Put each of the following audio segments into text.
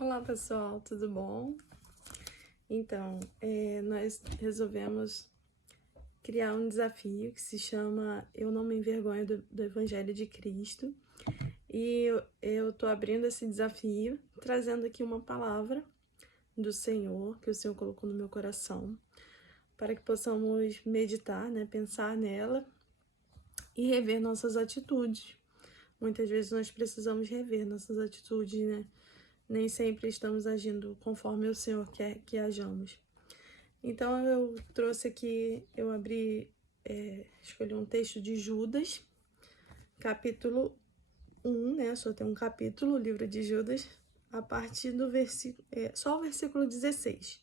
Olá pessoal, tudo bom? Então, nós resolvemos criar um desafio que se chama Eu Não Me Envergonho do Evangelho de Cristo. E eu tô abrindo esse desafio, trazendo aqui uma palavra do Senhor, que o Senhor colocou no meu coração, para que possamos meditar, né, pensar nela e rever nossas atitudes. Muitas vezes nós precisamos rever nossas atitudes, né? Nem sempre estamos agindo conforme o Senhor quer que hajamos. Então eu trouxe aqui, escolhi um texto de Judas, capítulo 1, né? Só tem um capítulo, o livro de Judas, a partir do versículo, só o versículo 16.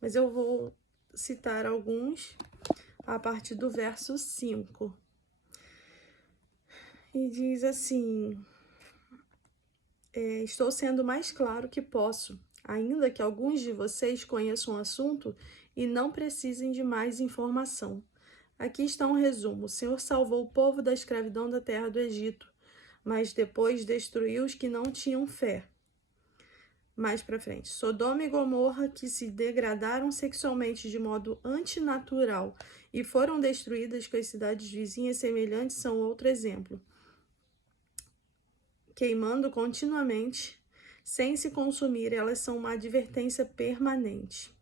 Mas eu vou citar alguns a partir do verso 5. E diz assim: estou sendo mais claro que posso, ainda que alguns de vocês conheçam o assunto e não precisem de mais informação. Aqui está um resumo. O Senhor salvou o povo da escravidão da terra do Egito, mas depois destruiu os que não tinham fé. Mais para frente. Sodoma e Gomorra, que se degradaram sexualmente de modo antinatural e foram destruídas com as cidades vizinhas semelhantes, são outro exemplo. Queimando continuamente, sem se consumir, elas são uma advertência permanente.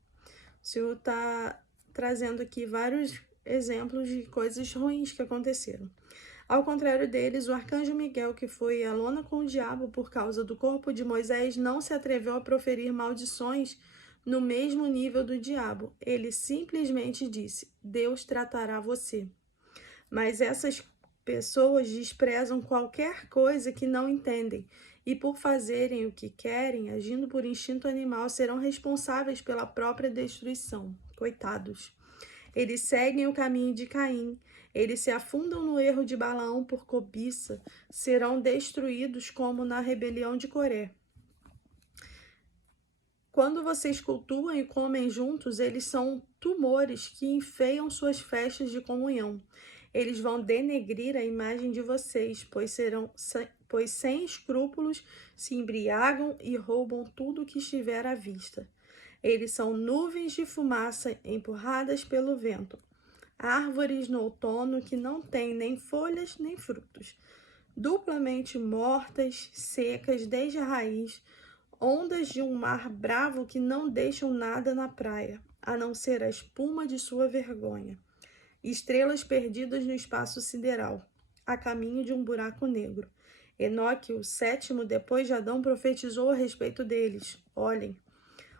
O Senhor está trazendo aqui vários exemplos de coisas ruins que aconteceram. Ao contrário deles, o arcanjo Miguel, que foi à lona com o diabo por causa do corpo de Moisés, não se atreveu a proferir maldições no mesmo nível do diabo. Ele simplesmente disse: Deus tratará você. Mas essas pessoas desprezam qualquer coisa que não entendem e, por fazerem o que querem, agindo por instinto animal, serão responsáveis pela própria destruição. Coitados. Eles seguem o caminho de Caim, eles se afundam no erro de Balaão por cobiça, serão destruídos como na rebelião de Coré. Quando vocês cultuam e comem juntos, eles são tumores que enfeiam suas festas de comunhão. Eles vão denegrir a imagem de vocês, pois sem escrúpulos se embriagam e roubam tudo que estiver à vista. Eles são nuvens de fumaça empurradas pelo vento, árvores no outono que não têm nem folhas nem frutos, duplamente mortas, secas desde a raiz, ondas de um mar bravo que não deixam nada na praia, a não ser a espuma de sua vergonha. Estrelas perdidas no espaço sideral, a caminho de um buraco negro. Enoque, o sétimo depois de Adão, profetizou a respeito deles. Olhem,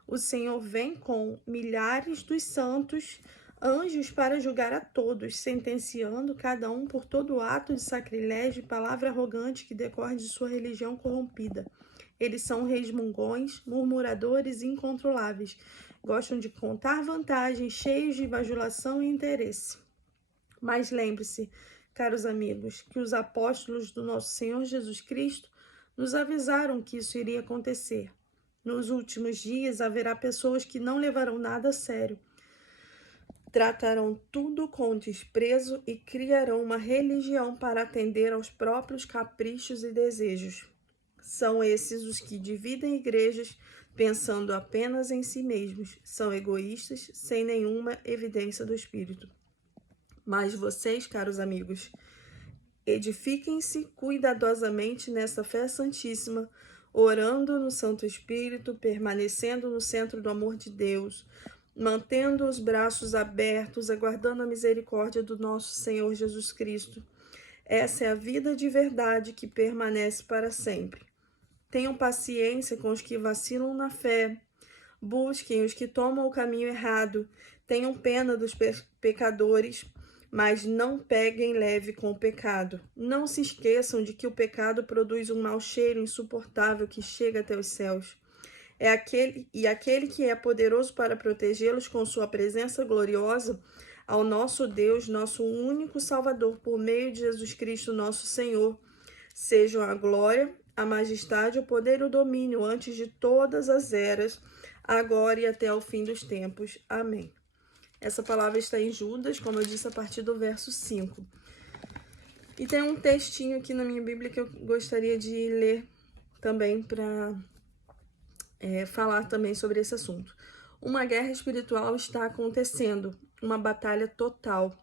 o Senhor vem com milhares dos santos anjos para julgar a todos, sentenciando cada um por todo ato de sacrilégio e palavra arrogante que decorre de sua religião corrompida. Eles são resmungões, murmuradores e incontroláveis. Gostam de contar vantagens, cheios de bajulação e interesse. Mas lembre-se, caros amigos, que os apóstolos do nosso Senhor Jesus Cristo nos avisaram que isso iria acontecer. Nos últimos dias haverá pessoas que não levarão nada a sério, tratarão tudo com desprezo e criarão uma religião para atender aos próprios caprichos e desejos. São esses os que dividem igrejas pensando apenas em si mesmos. São egoístas, sem nenhuma evidência do Espírito. Mas vocês, caros amigos, edifiquem-se cuidadosamente nessa fé santíssima, orando no Santo Espírito, permanecendo no centro do amor de Deus, mantendo os braços abertos, aguardando a misericórdia do nosso Senhor Jesus Cristo. Essa é a vida de verdade que permanece para sempre. Tenham paciência com os que vacilam na fé. Busquem os que tomam o caminho errado. Tenham pena dos pecadores, mas não peguem leve com o pecado. Não se esqueçam de que o pecado produz um mau cheiro insuportável que chega até os céus. Aquele que é poderoso para protegê-los com sua presença gloriosa, ao nosso Deus, nosso único Salvador, por meio de Jesus Cristo, nosso Senhor, sejam a glória, a majestade, o poder e o domínio antes de todas as eras, agora e até o fim dos tempos. Amém. Essa palavra está em Judas, como eu disse, a partir do verso 5. E tem um textinho aqui na minha Bíblia que eu gostaria de ler também para falar também sobre esse assunto. Uma guerra espiritual está acontecendo, uma batalha total.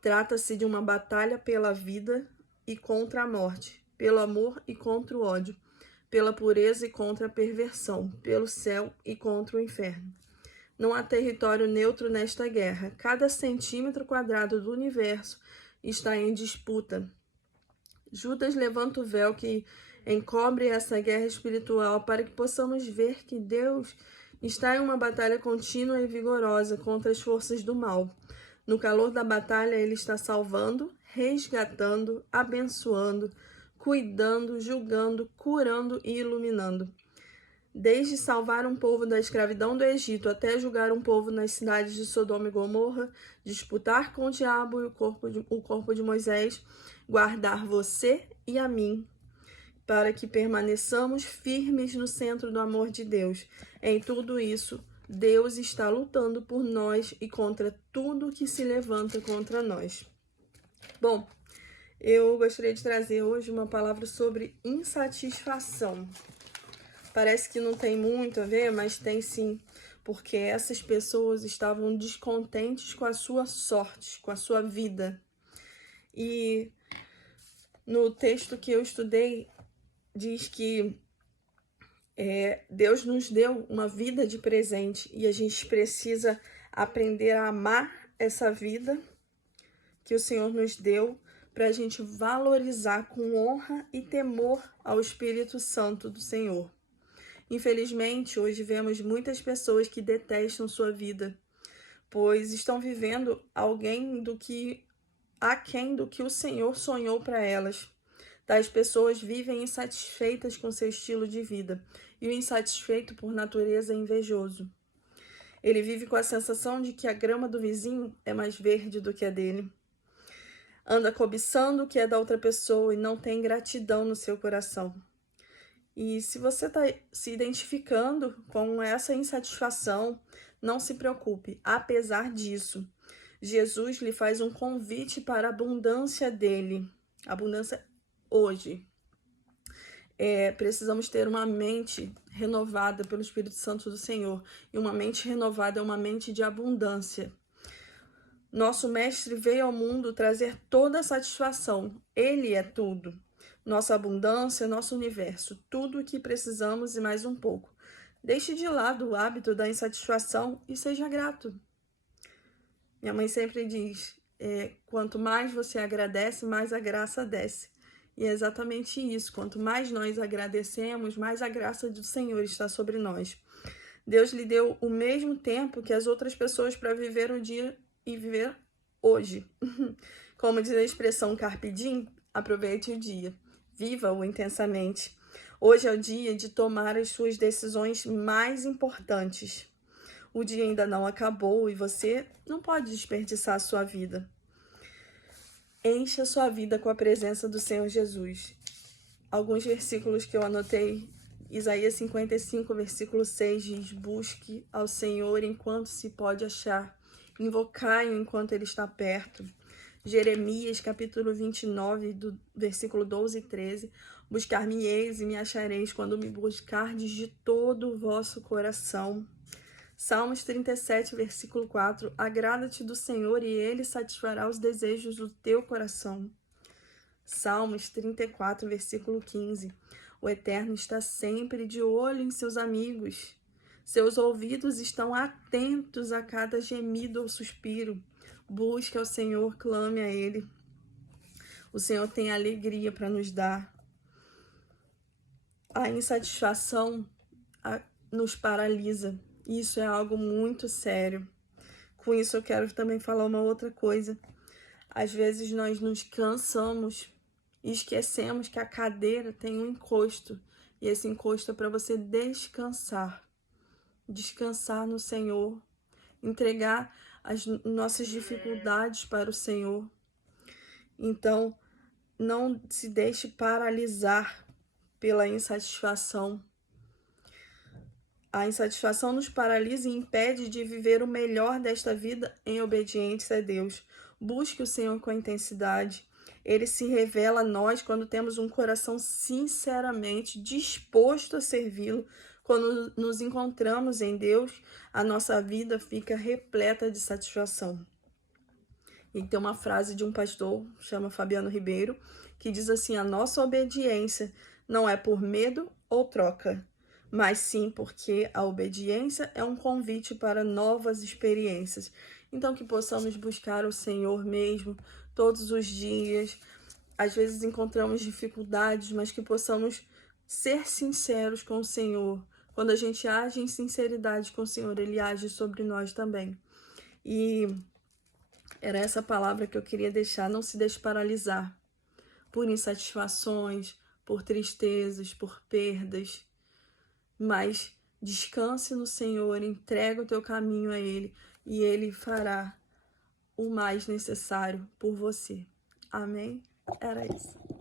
Trata-se de uma batalha pela vida e contra a morte, pelo amor e contra o ódio, pela pureza e contra a perversão, pelo céu e contra o inferno. Não há território neutro nesta guerra. Cada centímetro quadrado do universo está em disputa. Judas levanta o véu que encobre essa guerra espiritual para que possamos ver que Deus está em uma batalha contínua e vigorosa contra as forças do mal. No calor da batalha, ele está salvando, resgatando, abençoando, cuidando, julgando, curando e iluminando. Desde salvar um povo da escravidão do Egito até julgar um povo nas cidades de Sodoma e Gomorra, disputar com o diabo e o corpo de Moisés, guardar você e a mim, para que permaneçamos firmes no centro do amor de Deus. Em tudo isso, Deus está lutando por nós e contra tudo que se levanta contra nós. Bom, eu gostaria de trazer hoje uma palavra sobre insatisfação. Parece que não tem muito a ver, mas tem sim, porque essas pessoas estavam descontentes com a sua sorte, com a sua vida. E no texto que eu estudei, diz que Deus nos deu uma vida de presente e a gente precisa aprender a amar essa vida que o Senhor nos deu para a gente valorizar com honra e temor ao Espírito Santo do Senhor. Infelizmente, hoje vemos muitas pessoas que detestam sua vida, pois estão vivendo aquém do que o Senhor sonhou para elas. Tais pessoas vivem insatisfeitas com seu estilo de vida, e o insatisfeito, por natureza, é invejoso. Ele vive com a sensação de que a grama do vizinho é mais verde do que a dele. Anda cobiçando o que é da outra pessoa e não tem gratidão no seu coração. E se você está se identificando com essa insatisfação, não se preocupe. Apesar disso, Jesus lhe faz um convite para a abundância dele. Abundância hoje. Precisamos ter uma mente renovada pelo Espírito Santo do Senhor. E uma mente renovada é uma mente de abundância. Nosso Mestre veio ao mundo trazer toda a satisfação. Ele é tudo. Nossa abundância, nosso universo, tudo o que precisamos e mais um pouco. Deixe de lado o hábito da insatisfação e seja grato. Minha mãe sempre diz, quanto mais você agradece, mais a graça desce. E é exatamente isso, quanto mais nós agradecemos, mais a graça do Senhor está sobre nós. Deus lhe deu o mesmo tempo que as outras pessoas para viver o dia e viver hoje. Como diz a expressão carpe diem, aproveite o dia. Viva-o intensamente. Hoje é o dia de tomar as suas decisões mais importantes. O dia ainda não acabou e você não pode desperdiçar a sua vida. Encha sua vida com a presença do Senhor Jesus. Alguns versículos que eu anotei. Isaías 55, versículo 6 diz: busque ao Senhor enquanto se pode achar. Invocai-o enquanto ele está perto. Jeremias, capítulo 29, do versículo 12 e 13. Buscar-me-eis e me achareis quando me buscardes de todo o vosso coração. Salmos 37, versículo 4. Agrada-te do Senhor e ele satisfará os desejos do teu coração. Salmos 34, versículo 15. O Eterno está sempre de olho em seus amigos. Seus ouvidos estão atentos a cada gemido ou suspiro. Busque ao Senhor, clame a Ele. O Senhor tem alegria para nos dar. A insatisfação nos paralisa. Isso é algo muito sério. Com isso eu quero também falar uma outra coisa. Às vezes nós nos cansamos e esquecemos que a cadeira tem um encosto. E esse encosto é para você descansar. Descansar no Senhor. Entregar as nossas dificuldades para o Senhor. Então, não se deixe paralisar pela insatisfação. A insatisfação nos paralisa e impede de viver o melhor desta vida em obediência a Deus. Busque o Senhor com intensidade. Ele se revela a nós quando temos um coração sinceramente disposto a servi-lo Quando nos encontramos em Deus, a nossa vida fica repleta de satisfação. E tem uma frase de um pastor, chama Fabiano Ribeiro, que diz assim: a nossa obediência não é por medo ou troca, mas sim porque a obediência é um convite para novas experiências. Então, que possamos buscar o Senhor mesmo todos os dias. Às vezes encontramos dificuldades, mas que possamos ser sinceros com o Senhor. Quando a gente age em sinceridade com o Senhor, Ele age sobre nós também. E era essa palavra que eu queria deixar: não se deixe paralisar por insatisfações, por tristezas, por perdas, mas descanse no Senhor, entrega o teu caminho a Ele e Ele fará o mais necessário por você. Amém? Era isso.